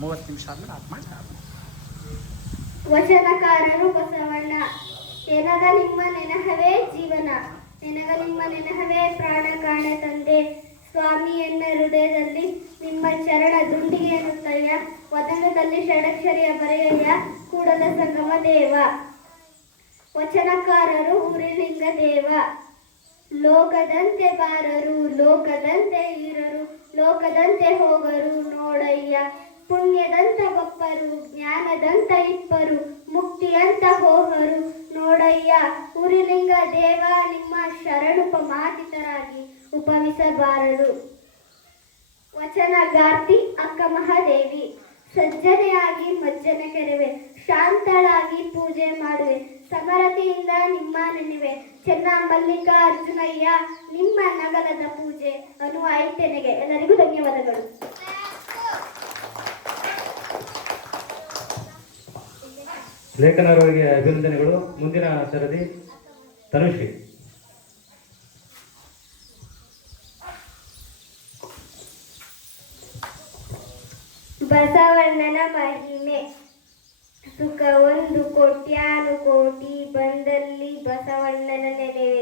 ಮೂವತ್ತು ನಿಮಿಷ ಆದ್ಮೇಲೆ ಆಫ್ ಮಾಡಿ. ವಚನಕಾರರು ಬಸವಣ್ಣ ಎನಗ ನಿಮ್ಮ ನೆನಹವೇ ಜೀವನ, ನೆನಗ ನಿಮ್ಮ ನೆನಹವೇ ಪ್ರಾಣ ಕಾಣ ತಂದೆ. ಸ್ವಾಮಿ ಎನ್ನ ಹೃದಯದಲ್ಲಿ ನಿಮ್ಮ ಚರಣ ದುಂಡಿಗೆ ಎನ್ನುತ್ತಯ್ಯ. ವದನದಲ್ಲಿ ಷಡಕ್ಷರಿಯ ಬರೆಯಯ್ಯ. ಕೂಡಲ ಸಂಗಮ ದೇವ. ವಚನಕಾರರು ಉರಿಲಿಂಗ ದೇವ. ಲೋಕದಂತೆ ಬಾರರು, ಲೋಕದಂತೆ ಇರರು, ಲೋಕದಂತೆ ಹೋಗರು ನೋಡಯ್ಯ. ಪುಣ್ಯದಂತ ಗೊಪ್ಪರು ಜ್ಞಾನದಂತ ಇಪ್ಪರು, ಮುಕ್ತಿಯಂತ ಹೋಹರು ನೋಡಯ್ಯ ಉರಿಲಿಂಗ ದೇವ, ನಿಮ್ಮ ಶರಣುಪಮಾದಿತರಾಗಿ ಉಪವಿಸಬಾರದು. ವಚನಗಾರ್ತಿ ಅಕ್ಕ ಮಹಾದೇವಿ. ಸಜ್ಜನೆಯಾಗಿ ಮಜ್ಜನೆ ಕೆರೆವೆ. ಶಾಂತಳಾಗಿ ಪೂಜೆ ಮಾಡುವೆ. ಸಮರತೆಯಿಂದ ನಿಮ್ಮ ನೆನೆವೆ ಚೆನ್ನ ಮಲ್ಲಿಕಾರ್ಜುನಯ್ಯ ನಿಮ್ಮ ನಗರದ ಪೂಜೆ. ಅನುವಾಯಿತೆನೆಗೆ ಎಲ್ಲರಿಗೂ ಧನ್ಯವಾದಗಳು. ಲೇಖನರವರಿಗೆ ಅಭಿನಂದನೆಗಳು. ಮುಂದಿನ ಸರದಿ ತನುಶ್ರೀ. ಬಸವಣ್ಣನ ಮಹಿಮೆ. ಸುಖ ಒಂದು ಕೋಟ್ಯಾನು ಕೋಟಿ ಬಂದಲ್ಲಿ ಬಸವಣ್ಣನ ನೆಲೆ